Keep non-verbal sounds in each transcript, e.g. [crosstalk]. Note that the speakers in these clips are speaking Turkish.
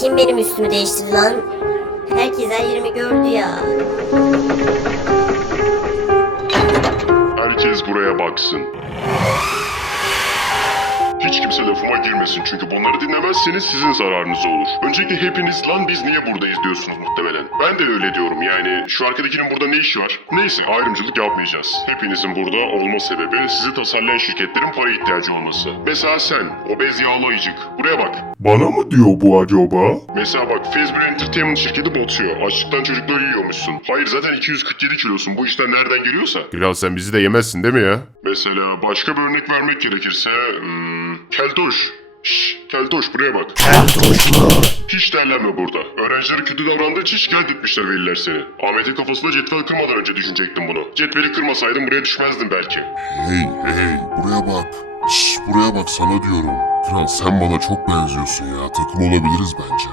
Kim benim üstümü değiştirdi lan? Herkes her yerimi gördü ya. Herkes buraya baksın. Hiç kimse lafıma girmesin çünkü bunları dinlemezseniz sizin zararınız olur. Öncelikle hepiniz lan biz niye buradayız diyorsunuz muhtemelen. Ben de öyle diyorum yani şu arkadakinin burada ne işi var? Neyse ayrımcılık yapmayacağız. Hepinizin burada olma sebebi sizi tasarlayan şirketlerin para ihtiyacı olması. Mesela sen, obez yağlı ayıcık. Buraya bak. Bana mı diyor bu acaba? Mesela bak Fazbear Entertainment şirketi batıyor. Açlıktan çocukları yiyormuşsun. Hayır zaten 247 kilosun. Bu işler nereden geliyorsa. Kral sen bizi de yemezsin değil mi ya? Mesela başka bir örnek vermek gerekirse... Hmm, keltoş. Şşş, keltoş buraya bak. Hiç derlenme burada. Öğrencileri kötü davrandığı için şikayet etmişler veliler seni. Ahmet'in kafasında cetvel kırmadan önce düşünecektim bunu. Cetveli kırmasaydın buraya düşmezdin belki. Hey hey buraya bak. Buraya bak sana diyorum. Kral sen bana çok benziyorsun ya. Takım olabiliriz bence.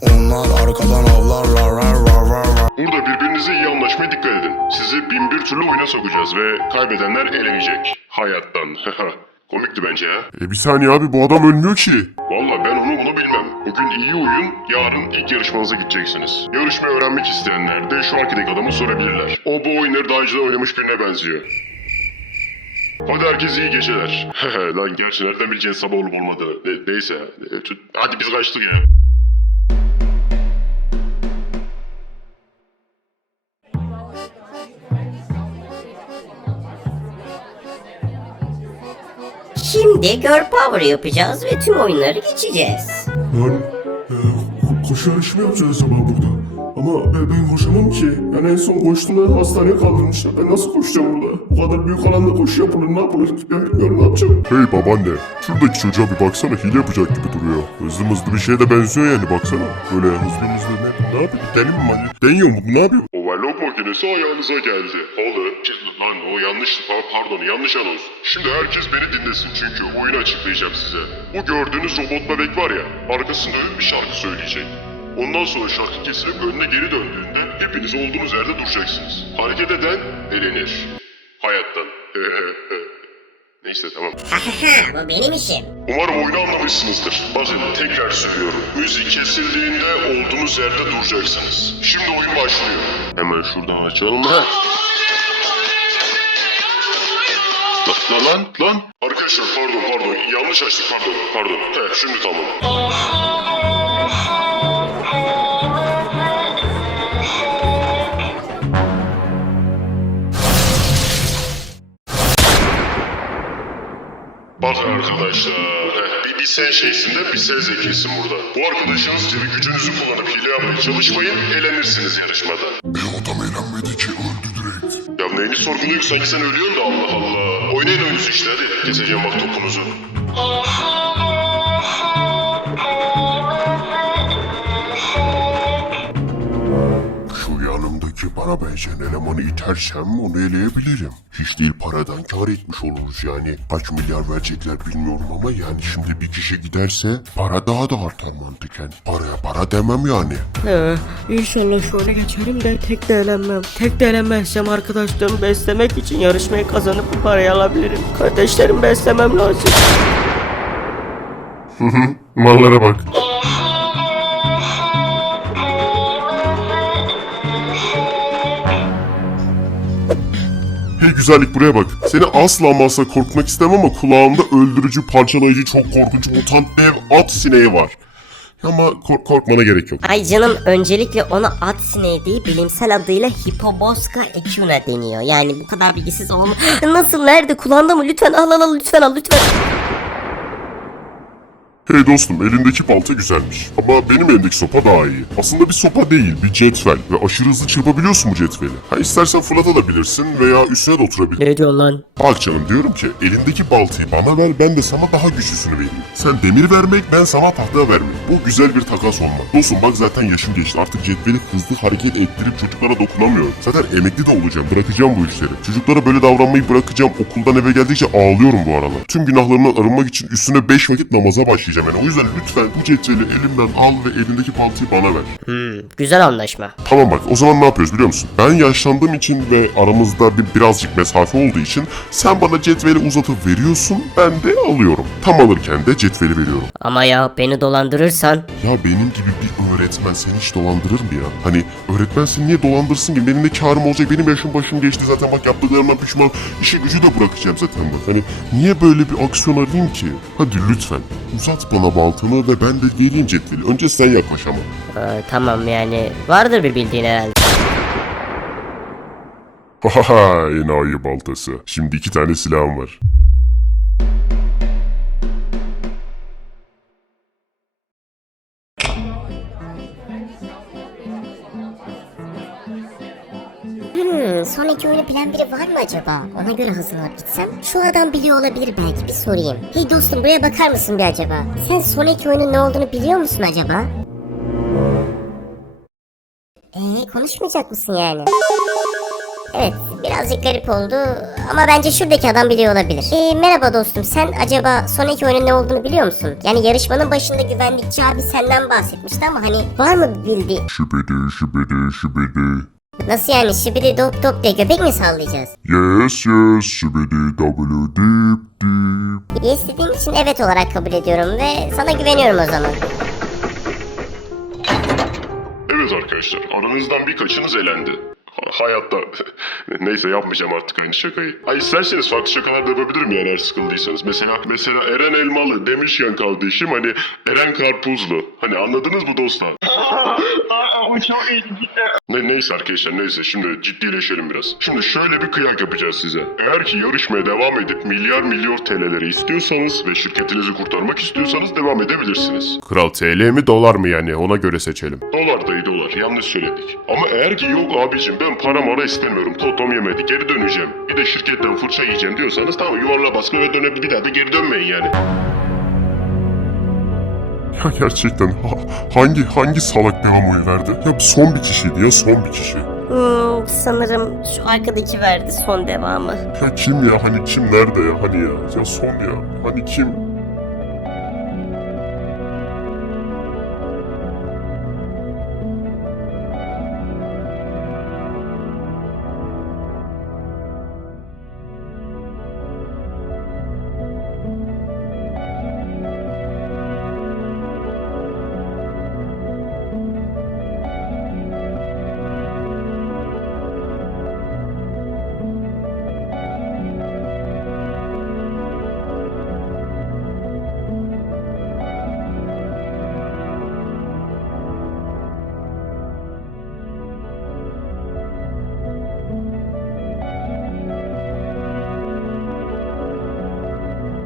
Onlar arkadan avlarlar rar rar rar rar. Burada birbirinize iyi anlaşmaya dikkat edin. Sizi bin bir türlü oyuna sokacağız ve kaybedenler elenecek. Hayattan. [laughs] Komikti bence ya. E bir saniye abi bu adam ölmüyor ki. Valla ben onu bunu bilmem. Bugün iyi oyun, yarın ilk yarışmanıza gideceksiniz. Yarışmayı öğrenmek isteyenler de şu arkadaki adamı sorabilirler. O bu oyunları daha önceden oynamış birine benziyor. Hadi herkese iyi geceler. [laughs] Lan gerçi nereden bileceğin sabah olup olmadığını. Ne- neyse. E, Hadi biz kaçtık ya. Şimdi Girl Power yapacağız ve tüm oyunları geçeceğiz. Lan e, ko- koşu yarışı mı yapacağız acaba burada? Ama ben, ben koşamam ki. Yani en son koştuğumda hastaneye kaldırmışlar. Ben nasıl koşacağım burada? Bu kadar büyük alanda koşu yapılır ne yapılır? Ben bilmiyorum ne yapacağım. Hey babaanne. Şuradaki çocuğa bir baksana hile yapacak gibi duruyor. Hızlı hızlı bir şeye de benziyor yani baksana. Böyle hızlı hızlı ne, ne yapıyor? Deli mi man? Deniyor mu? Ne yapıyor? Overlock makinesi ayağınıza geldi. Alın. Lan o yanlış, pa- pardon yanlış anons. Şimdi herkes beni dinlesin çünkü oyunu açıklayacağım size. Bu gördüğünüz robot bebek var ya, arkasında ölüp bir şarkı söyleyecek. Ondan sonra şarkı kesilip önüne geri döndüğünde hepiniz olduğunuz yerde duracaksınız. Hareket eden elenir. Hayattan. [laughs] Neyse tamam. [laughs] Bu benim işim. Umarım oyunu anlamışsınızdır. Bakın tekrar söylüyorum. Müzik kesildiğinde olduğunuz yerde duracaksınız. Şimdi oyun başlıyor. Hemen şuradan açalım. Ha. La- la- lan lan. Arkadaşlar pardon pardon. Yanlış açtık pardon. Pardon. He şimdi tamam. Bakın arkadaşlar, heh, bir, bir sen şeysin de bir sen zekisin burada. Bu arkadaşınız gibi gücünüzü kullanıp hile yapmaya çalışmayın, elenirsiniz yarışmada. E adam eğlenmedi ki öldü direkt. Ya neyini sorguluyorsun sanki sen ölüyorsun da Allah Allah. Oynayın oyununuzu işte hadi. Keseceğim bak topunuzu. Şu bana benzeyen elemanı itersem onu eleyebilirim. Hiç değil paradan kar etmiş oluruz yani. Kaç milyar verecekler bilmiyorum ama yani şimdi bir kişi giderse para daha da artar mantıken. Paraya para demem yani. Ee, inşallah şöyle geçerim de tek de eğlenmem. Tek de eğlenmezsem arkadaşlarımı beslemek için yarışmayı kazanıp bu parayı alabilirim. Kardeşlerimi beslemem lazım. Mallara bak. Güzellik buraya bak. Seni asla ama asla korkmak istemem ama kulağımda öldürücü, parçalayıcı, çok korkunç, mutant dev at sineği var. Ama kork- korkmana gerek yok. Ay canım öncelikle ona at sineği değil bilimsel adıyla Hippobosca echina deniyor. Yani bu kadar bilgisiz olma. Nasıl nerede kulağında mı? Lütfen al al al lütfen al lütfen. Hey dostum elindeki balta güzelmiş. Ama benim elimdeki sopa daha iyi. Aslında bir sopa değil bir cetvel. Ve aşırı hızlı çırpabiliyorsun bu cetveli. Ha istersen fırlatabilirsin veya üstüne de oturabilirsin. Ne diyorsun lan? Bak canım diyorum ki elindeki baltayı bana ver ben de sana daha güçlüsünü vereyim. Sen demir vermek ben sana tahta vermek. Bu güzel bir takas olma. Dostum bak zaten yaşım geçti artık cetveli hızlı hareket ettirip çocuklara dokunamıyorum. Zaten emekli de olacağım bırakacağım bu işleri. Çocuklara böyle davranmayı bırakacağım okuldan eve geldikçe ağlıyorum bu aralar. Tüm günahlarımdan arınmak için üstüne 5 vakit namaza başlayacağım. Çekeceğim yani. O yüzden lütfen bu cetveli elimden al ve elindeki baltayı bana ver. Hmm, güzel anlaşma. Tamam bak o zaman ne yapıyoruz biliyor musun? Ben yaşlandığım için ve aramızda bir birazcık mesafe olduğu için sen bana cetveli uzatıp veriyorsun ben de alıyorum. Tam alırken de cetveli veriyorum. Ama ya beni dolandırırsan Ya benim gibi bir öğretmen seni hiç dolandırır mı ya? Hani öğretmen seni niye dolandırsın ki? Benim ne karım olacak? Benim yaşım başım geçti zaten bak yaptıklarıma pişman. İşi gücü de bırakacağım zaten bak. Hani niye böyle bir aksiyon alayım ki? Hadi lütfen uzat bana baltanı ve ben de geleyim cetveli. Önce sen yaklaş ama. Ee, tamam yani vardır bir bildiğin herhalde. Haha enayi baltası. Şimdi iki tane silahım var. Sonraki oyunu bilen biri var mı acaba? Ona göre hazırlanıp gitsem. Şu adam biliyor olabilir belki bir sorayım. Hey dostum buraya bakar mısın bir acaba? Sen sonraki oyunun ne olduğunu biliyor musun acaba? Eee konuşmayacak mısın yani? Evet birazcık garip oldu ama bence şuradaki adam biliyor olabilir. Ee, merhaba dostum sen acaba sonraki oyunun ne olduğunu biliyor musun? Yani yarışmanın başında güvenlikçi abi senden bahsetmişti ama hani var mı bildiği? Şübedi şübedi şübedi. Nasıl yani şibidi dop dop diye göbek mi sallayacağız? Yes yes şübedi double dip dip. Yes dediğin için evet olarak kabul ediyorum ve sana güveniyorum o zaman. Evet arkadaşlar aranızdan birkaçınız elendi. Ha- Hayatta. [laughs] Neyse yapmayacağım artık aynı şakayı. Ay isterseniz farklı şakalar da yapabilirim yani eğer sıkıldıysanız. Mesela mesela Eren Elmalı demişken kardeşim hani Eren Karpuzlu. Hani anladınız mı dostlar? Ne, neyse arkadaşlar neyse şimdi ciddileşelim biraz. Şimdi şöyle bir kıyak yapacağız size. Eğer ki yarışmaya devam edip milyar milyon TL'leri istiyorsanız ve şirketinizi kurtarmak istiyorsanız devam edebilirsiniz. Kral TL mi dolar mı yani ona göre seçelim. Dolar dayı dolar yanlış söyledik. Ama eğer ki yok abicim ben para mara istemiyorum totom yemedi geri döneceğim. Bir de şirketten fırça yiyeceğim diyorsanız tamam yuvarla basma ve dönebilir bir daha da geri dönmeyin yani. Ya gerçekten ha- hangi hangi salak oy verdi? Ya son bir kişiydi ya son bir kişi. Hmm, sanırım şu arkadaki verdi son devamı. Ya kim ya hani kim nerede ya hani ya ya son ya hani kim